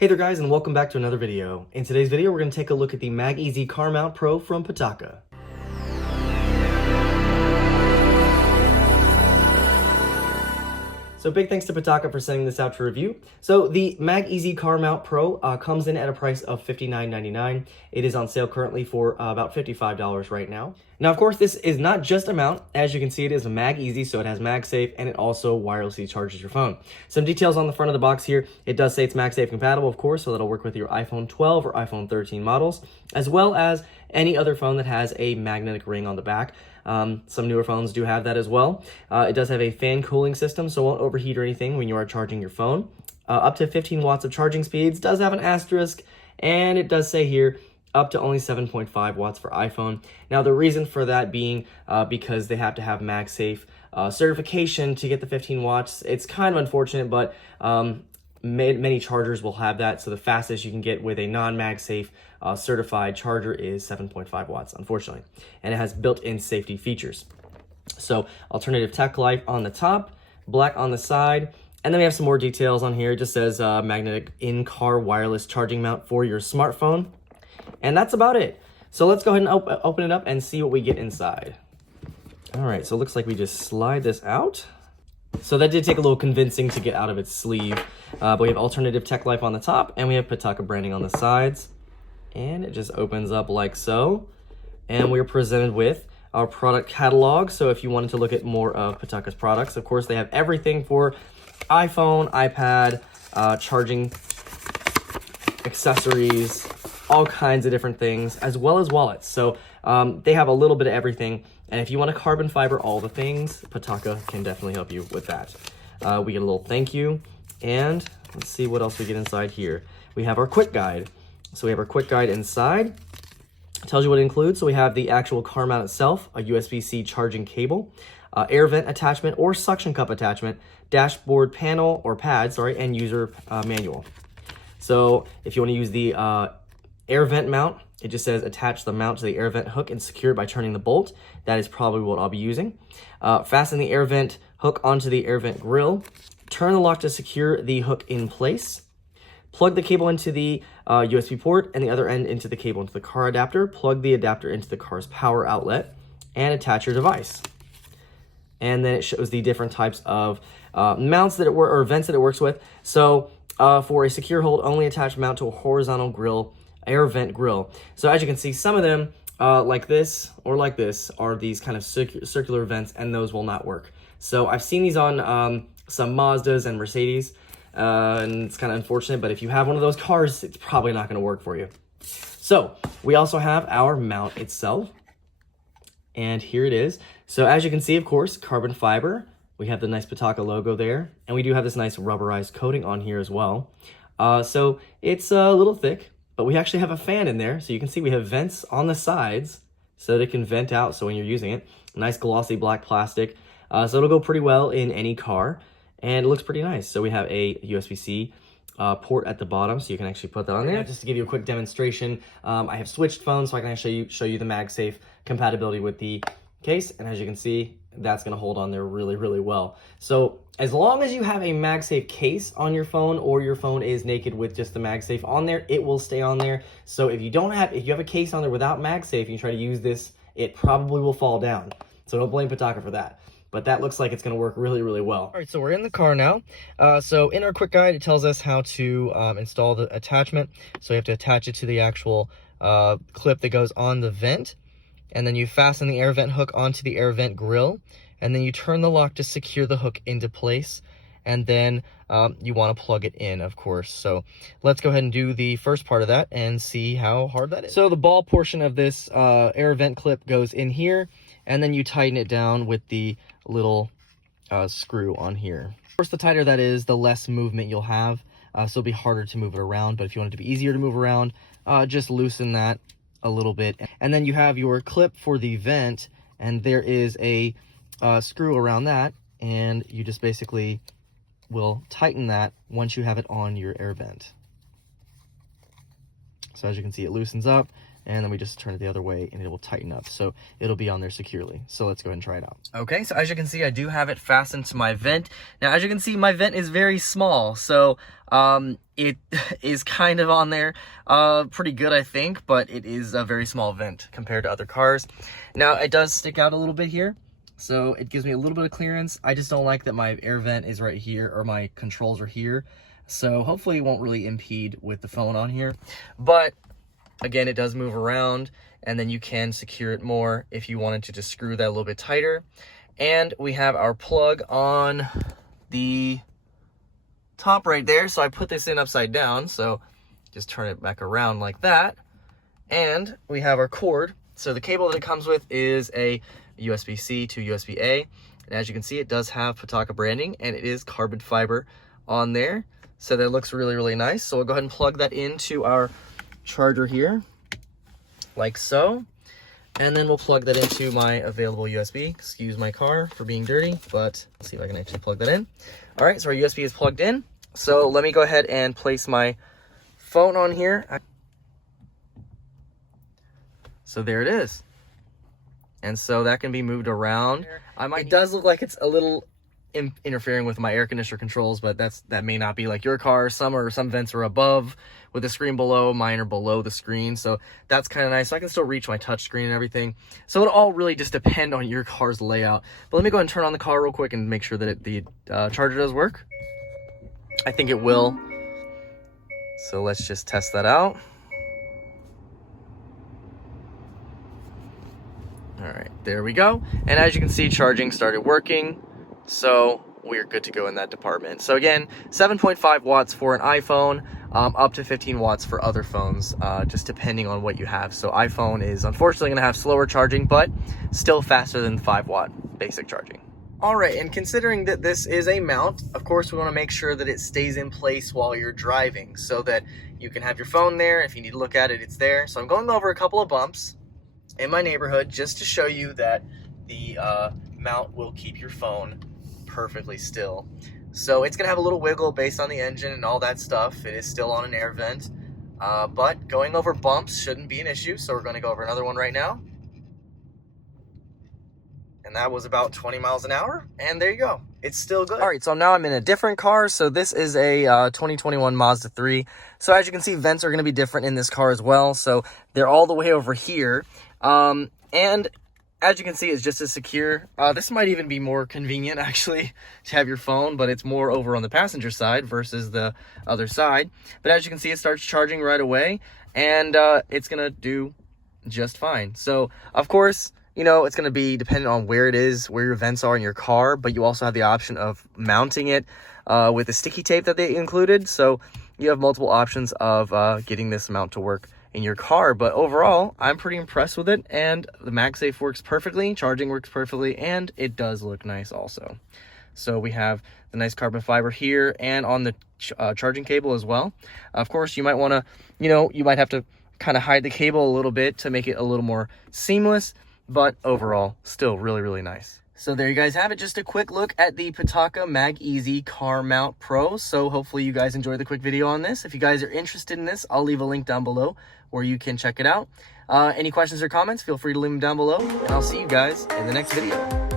Hey there guys, and welcome back to another video. In today's video, we're going to take a look at the MagEZ Car Mount Pro from Pitaka. So big thanks to Pitaka for sending this out to review. So the MagEZ Car Mount Pro comes in at a price of $59.99. It is on sale currently for about $55 right now. Now, of course, this is not just a mount. As you can see, it is a MagEZ, so it has MagSafe, and it also wirelessly charges your phone. Some details on the front of the box here. It does say it's MagSafe compatible, of course, so that'll work with your iPhone 12 or iPhone 13 models, as well as any other phone that has a magnetic ring on the back. Some newer phones do have that as well. It does have a fan cooling system, so it won't overheat or anything when you are charging your phone. Up to 15 watts of charging speeds, does have an asterisk, and it does say here up to only 7.5 watts for iPhone. Now, the reason for that being because they have to have MagSafe certification to get the 15 watts. It's kind of unfortunate, but many chargers will have that, so the fastest you can get with a non-MagSafe certified charger is 7.5 watts, unfortunately, and it has built-in safety features. So alternative tech life on the top, black on the side, and then we have some more details on here. It just says magnetic in-car wireless charging mount for your smartphone, and that's about it. So let's go ahead and open it up and see what we get inside. All right, so it looks like we just slide this out. So that did take a little convincing to get out of its sleeve, but we have alternative tech life on the top, and we have Pitaka branding on the sides, and it just opens up like so, and we're presented with our product catalog. So if you wanted to look at more of Pitaka's products, of course, they have everything for iPhone, iPad, charging accessories, all kinds of different things, as well as wallets. So they have a little bit of everything. And if you want to carbon fiber all the things, Pitaka can definitely help you with that. We get a little thank you, and let's see what else we get inside here. We have our quick guide. So we have our quick guide inside. It tells you what it includes. So we have the actual car mount itself, a USB-C charging cable, air vent attachment or suction cup attachment, dashboard panel or pad, and user manual. So if you want to use the air vent mount, it just says attach the mount to the air vent hook and secure it by turning the bolt. That is probably what I'll be using. Fasten the air vent hook onto the air vent grill. Turn the lock to secure the hook in place. Plug the cable into the USB port and the other end into the cable into the car adapter. Plug the adapter into the car's power outlet and attach your device. And then it shows the different types of mounts that or vents that it works with. So for a secure hold, only attach mount to a horizontal grill, air vent grill. So as you can see, some of them like this or like this are these kind of circular vents, and those will not work. So I've seen these on some Mazdas and Mercedes, and it's kind of unfortunate, but if you have one of those cars, it's probably not going to work for you. So we also have our mount itself, and here it is. So as you can see, of course, carbon fiber. We have the nice Pitaka logo there, and we do have this nice rubberized coating on here as well. So it's a little thick, but we actually have a fan in there. So you can see we have vents on the sides so that it can vent out. So when you're using it, nice glossy black plastic. So it'll go pretty well in any car, and it looks pretty nice. So we have a USB-C port at the bottom, so you can actually put that on there. Just to give you a quick demonstration, I have switched phones, so I can actually show you the MagSafe compatibility with the case, and as you can see, that's going to hold on there really, really well. So as long as you have a MagSafe case on your phone, or your phone is naked with just the MagSafe on there, it will stay on there. So if you have a case on there without MagSafe and you try to use this, it probably will fall down. So don't blame Pitaka for that. But that looks like it's going to work really, really well. All right, so we're in the car now. So in our quick guide, it tells us how to install the attachment. So you have to attach it to the actual clip that goes on the vent. And then you fasten the air vent hook onto the air vent grill. And then you turn the lock to secure the hook into place. And then you want to plug it in, of course. So let's go ahead and do the first part of that and see how hard that is. So the ball portion of this air vent clip goes in here, and then you tighten it down with the little screw on here. Of course, the tighter that is, the less movement you'll have. So it'll be harder to move it around. But if you want it to be easier to move around, just loosen that a little bit. And then you have your clip for the vent, and there is a screw around that, and you just basically will tighten that once you have it on your air vent. So as you can see, it loosens up, and then we just turn it the other way and it will tighten up. So it'll be on there securely. So let's go ahead and try it out. Okay, so as you can see, I do have it fastened to my vent. Now, as you can see, my vent is very small. So it is kind of on there pretty good, I think, but it is a very small vent compared to other cars. Now, it does stick out a little bit here. So it gives me a little bit of clearance. I just don't like that my air vent is right here, or my controls are here. So hopefully it won't really impede with the phone on here. But again, it does move around, and then you can secure it more if you wanted to just screw that a little bit tighter. And we have our plug on the top right there. So I put this in upside down. So just turn it back around like that. And we have our cord. So the cable that it comes with is a USB-C to USB-A. And as you can see, it does have Pitaka branding, and it is carbon fiber on there. So that looks really, really nice. So we'll go ahead and plug that into our charger here, like so. And then we'll plug that into my available USB. Excuse my car for being dirty, but let's see if I can actually plug that in. All right, so our USB is plugged in. So let me go ahead and place my phone on here. So there it is. And so that can be moved around. It does look like it's a little interfering with my air conditioner controls, but that may not be like your car. Some vents are above with the screen below, mine are below the screen, so that's kind of nice. So I can still reach my touch screen and everything. So it'll all really just depend on your car's layout. But let me go ahead and turn on the car real quick and make sure that the charger does work. I think it will. So let's just test that out. All right, there we go. And as you can see, charging started working. So we're good to go in that department. So again, 7.5 watts for an iPhone, up to 15 watts for other phones, just depending on what you have. So iPhone is unfortunately gonna have slower charging, but still faster than 5-watt basic charging. All right, and considering that this is a mount, of course, we wanna make sure that it stays in place while you're driving so that you can have your phone there. If you need to look at it, it's there. So I'm going over a couple of bumps in my neighborhood just to show you that the mount will keep your phone perfectly still. So it's gonna have a little wiggle based on the engine and all that stuff. It is still on an air vent, but going over bumps shouldn't be an issue. So we're gonna go over another one right now. And that was about 20 miles an hour, and there you go. It's still good. All right, so now I'm in a different car. So this is a 2021 Mazda 3. So as you can see, vents are gonna be different in this car as well. So they're all the way over here. And as you can see, it's just as secure. This might even be more convenient actually to have your phone, but it's more over on the passenger side versus the other side. But as you can see, it starts charging right away, and it's gonna do just fine. So of course, you know, it's gonna be dependent on where it is, where your vents are in your car, but you also have the option of mounting it with the sticky tape that they included. So you have multiple options of getting this mount to work in your car. But overall, I'm pretty impressed with it, and the MagSafe works perfectly, charging works perfectly, and it does look nice also. So we have the nice carbon fiber here and on the charging cable as well. Of course, you might want to, you might have to kind of hide the cable a little bit to make it a little more seamless, but overall, still really, really nice. So there you guys have it. Just a quick look at the Pitaka MagEZ Car Mount Pro. So hopefully you guys enjoyed the quick video on this. If you guys are interested in this, I'll leave a link down below where you can check it out. Any questions or comments, feel free to leave them down below, and I'll see you guys in the next video.